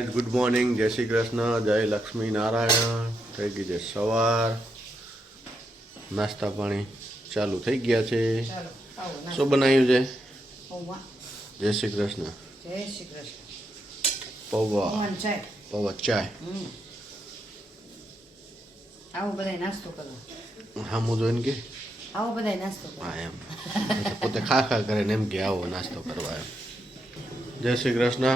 Guys good morning, જય શ્રી કૃષ્ણ, જય લક્ષ્મી નારાયણ. થઈ ગઈ છે સવાર, નાસ્તા પાણી ચાલુ થઈ ગયા છે. શું બનાવ્યું છે? જય શ્રી કૃષ્ણ. પૌવા ચાય. આવો બધાય નાસ્તો કરો. હા, હું જોઈને કે આવો બધાય નાસ્તો કરો. હા એમ પોતે ખા કરે ને એમ કે આવો નાસ્તો કરવા એમ. જય શ્રી કૃષ્ણ.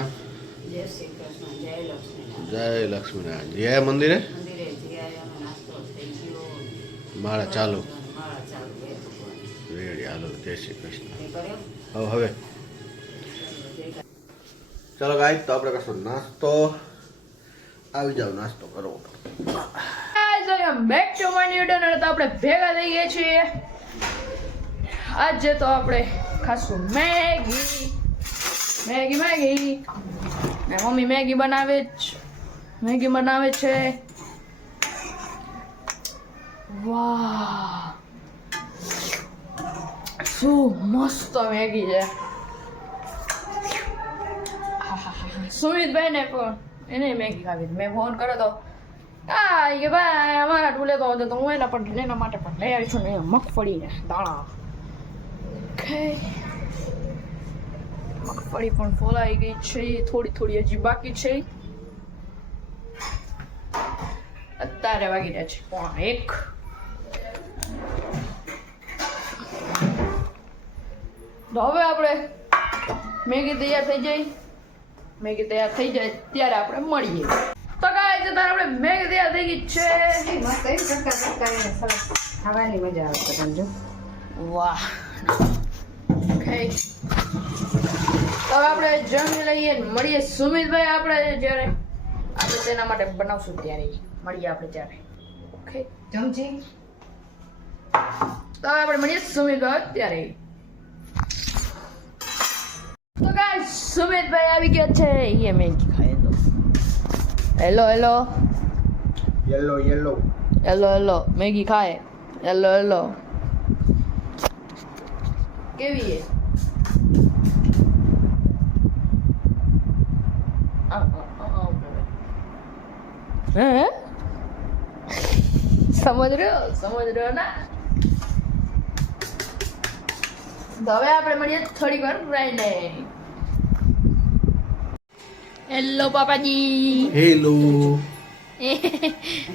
જય શ્રી કૃષ્ણ, જય લક્ષ્મી. જય લક્ષ્મીનારાયણ. જય મંદિરે મંદિરે જઈ આવ્યા, નાસ્તો થઈ ગયો. માળા ચાલુ માળા ચાલુ રેડી. હાલો, જય શ્રી કૃષ્ણ. કર્યો. હવે ચાલો ગાઈસ, તો આપણે કરશું નાસ્તો. આવી જાવ, નાસ્તો કરો. Back to my new dinner. તો આપણે ભેગા થઈ ગયા છીએ. આજે તો આપણે ખાશું મેગી. ને મમ્મી મેગી બનાવે છે. વાહ, શું મસ્ત મેગી છે. સુમિતભાઈ ને પણ એને મેગી ખાવી. મેં ફોન કર્યો તો કે ભાઈ અમારા ટુલે તો હું એના માટે પણ લઈ આવી છું ને મગફળી ને દાણા. મગફળી પણ ફોલાઈ ગઈ છે, થોડી હજી બાકી છે. અત્યારે વાગી રહ્યા છે 1:30. તો હવે આપણે મેગી તૈયાર થઈ જાય ત્યારે આપણે મળીએ. તો ગાઈસ, અત્યારે આપણે મેગી તૈયાર થઈ ગઈ છે. મસ્ત એવી ચટકા એને સરસ ખાવાની મજા આવે છે. સમજો. વાહ. ઓકે, તો આપણે જમી લઈએ, મળીએ સુમિતભાઈ. આપણે તેના માટે બનાવશું ત્યારે મળીએ આપણે ત્યારે. ઓકે, ચમચી. તો આપણે મળીએ સુમિતભાઈ ત્યારે. તો ગાઈસ, સુમિતભાઈ આવી ગયા છે. એ મેગી ખાય તો હેલો મેગી ખાય. હેલો કેવી છે? હે સમજ રહ્યો ના. તો હવે આપણે મળીએ થોડીક વાર રહીને. હેલો પાપાજી. હેલો.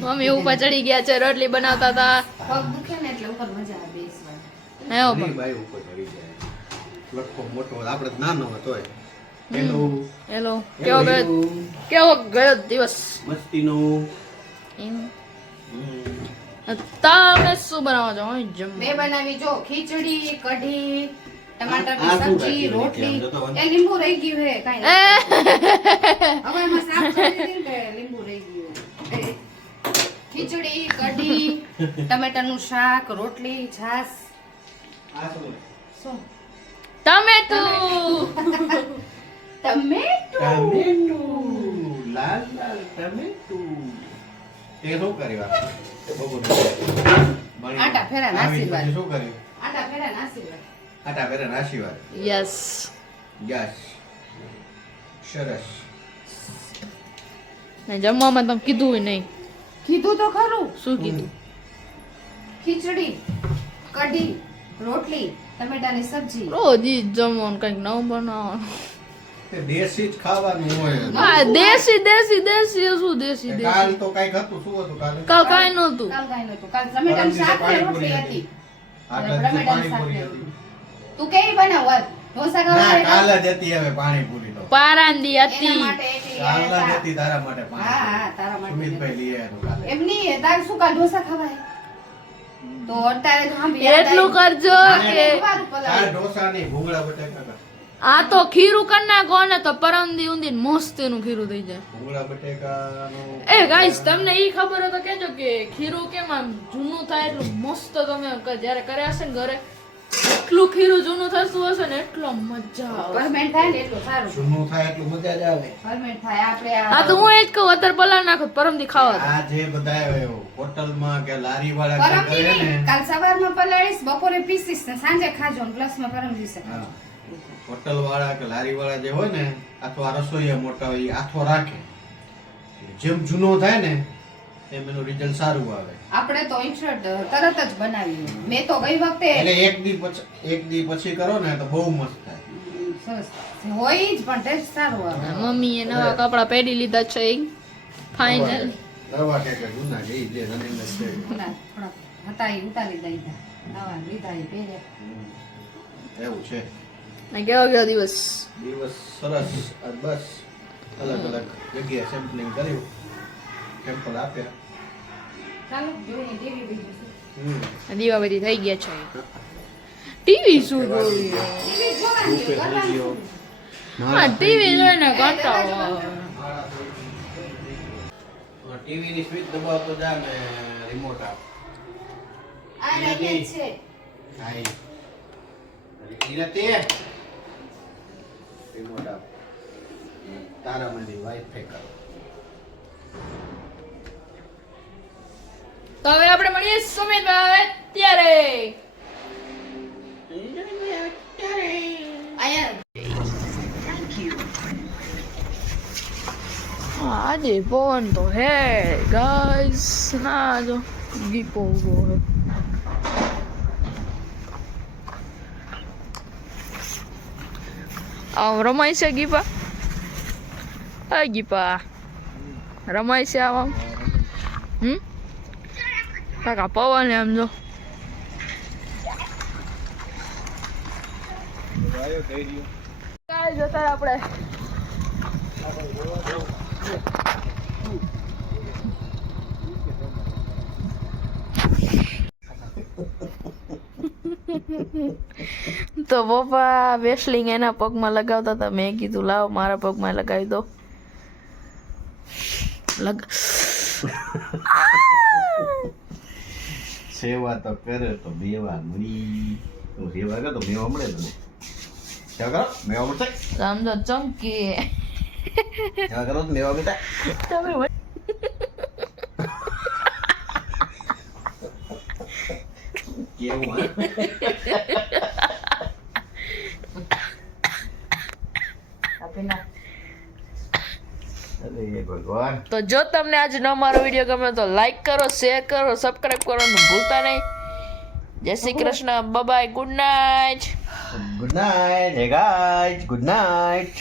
મમ્મી ઉપર ચડી ગયા છે, રોટલી બનાવતા હતા. પગ દુખે ને એટલે ઉપર મજા આવે બેસવાની. હે નહીં, બાઈ ઉપર ચડી જાય. લખો મોટો, આપણે નાનો તોય. હેલો. કેવો ગયો દિવસ? મસ્તીનો. તમે શું બનાવો છો? મેં બનાવી જો ખીચડી, કઢી, આ ટમાટરની શું સબ્જી, રાખ્યું રોટલી. છે? આમ જોતો એ લીંબુ રહી ગયું હે કાઈ હવે એમાં શાક કરી દીધું ને લીંબુ રહી ગયું. ખીચડી, કઢી, ટમેટાનું શાક, રોટલી, છાશ. આ શું? શું? ટમેટું. લાલ ટમેટુ. તે શું કર્યું? આટા ફેરા આશીર્વાદ. શું કર્યું? આટા ફેરા આશીર્વાદ. આટા ફેરા આશીર્વાદ. યસ. સરસ. જમવામાં તમે કીધું નહીં. કીધું તો ખરું. શું કીધું? ખીચડી, કઢી, રોટલી, ટમેટાની સબ્જી. રોજ ઈ જ જમવાનું, કંઈક નવું બનાવવાનું. તે દેશી જ ખાવાનું હોય. હા, દેશી શું દેશી કાલ તો કઈક હતું. શું હતું કાલે? કાલ કાંઈ નહોતું. કાલ કાંઈ નહોતું. કાલ ટમેટાનું શાક ને રોટલી હતી. આટલા પાણીપુરી હતી. તું કેવી બનાવ હાલ? ઢોસા ના, ખાવા કાલ જ હતી હવે પાણીપુરી તો. પારાંદી એના હતી. માટે એટલી કાલ જ આવ્યા હતી તારા માટે હતા. પાણીપુરી. હા, તારા માટે. સુમિતભાઈ લઈ આવ્યા કાલે. એમ નહીં, તારે શું કાલ ઢોસા ખવાય? તો અત્યારે તો આમ એટલું કરજો કે કાલ ઢોસા નહીં, ભૂંગળા બટેકા હતા. આ તો ખીરું કરી નાખો ને તો પરમદી ઊંધી મસ્તીનું ખીરું થઈ જાય. ભૂંગળા બટેકાનું એ ગાઈસ, તમને ઈ ખબર હોય તો કહેજો કે ખીરું કેમ આમ જૂનું થાય એટલું મસ્ત. તમે જ્યારે કરે હશે ને ઘરે, એટલું ખીરું જૂનું થતું હશે ને એટલો મજા આવે. ફરમેન્ટ થાય ને એટલું સારું. જૂનું થાય એટલું મજા જ આવે. ફરમેન્ટ થાય આપણે હા, તો હું એ જ કહું, અત્યારે પલાળ નાખો, પરમદી ખાવા દો. આ જે બધા હોટલમાં કે લારી વાળા પરમદી કરે નહીં, ને, કાલ સવારમાં પલાળીશ, બપોરે પીસીશ ને સાંજે ખાજો ને પ્લસમાં પરમ દિવસે ખાજો. હોટલ વાળા કે લારી વાળા જે હોય ને, અથવા રસોઈયા મોટા હોય, ઈ આથો રાખે જેમ જૂનો થાય ને એમ એનું રિઝલ્ટ સારું આવે. આપણે તો ઇન્સ્ટન્ટ તરત જ બનાવીએ. મેં તો ગઈ વખતે એટલે એક દી પછી કરો ને તો બહુ મસ્ત થાય. સરસ હોય જ પણ ટેસ્ટ સારો આવે. મમ્મીએ નવા કપડા પહેરી લીધા છે ફાઇનલ. નવા કે જૂના જે રનિંગ છે. ના, થોડાક હતા એ ઉતારી દીધા. નવા લીધા એ પહેર્યા. એવું છે. કેવો ગયો દિવસ? દિવસ સરસ. આજ બસ અલગ અલગ જગ્યાએ સેમ્પલિંગ કર્યું, સેમ્પલ આપ્યા. ચાલો જોઈએ ટીવી બીજું શું. દીવાબત્તી થઈ ગયા છે. ટીવી શું જોયું? ટીવી જોવાની કરવાનું. હા ટીવી જોઈને કંટાળો આવે. ટીવી ની સ્વિચ દબાવતો જા ને રિમોટ આપ. આ લાગે છે. હાઈ ઈરતે રિમોટ આપ. તારા મંદી વાઈફાઈ કરો. તો હવે આપણે મળીએ સુમિતભાઈ ત્યારે. આજે પવન તો હે ગાઈસ. ના જો દીપો ઉભો હે. આમ રમાય છે ગીપા? હા ગીપા રમાય છે આમ? કાકા પવન એમ જો. કાંઈ જતા આપણે તો પપ્પા વેસલિંગ એના પગમાં લગાવતા હતા. મેં કીધું લાવ મારા પગમાં લગાવી દો. સેવા તો કરે તો મેવા મળી. તો સેવા કરે તો મેવા મળે તને. સેવા કરો મેવા મળશે. સમજો ચમકી સેવા કરો તો મેવા મળે. તમે કેવું અરે ભગવાન. તો જો તમને આજનો અમારો વિડીયો ગમે તો લાઈક કરો, શેર કરો, સબસ્ક્રાઇબ કરવાનું ભૂલતા નહીં. જય Shri Krishna. Bye, good night. Good night. Hey guys good night.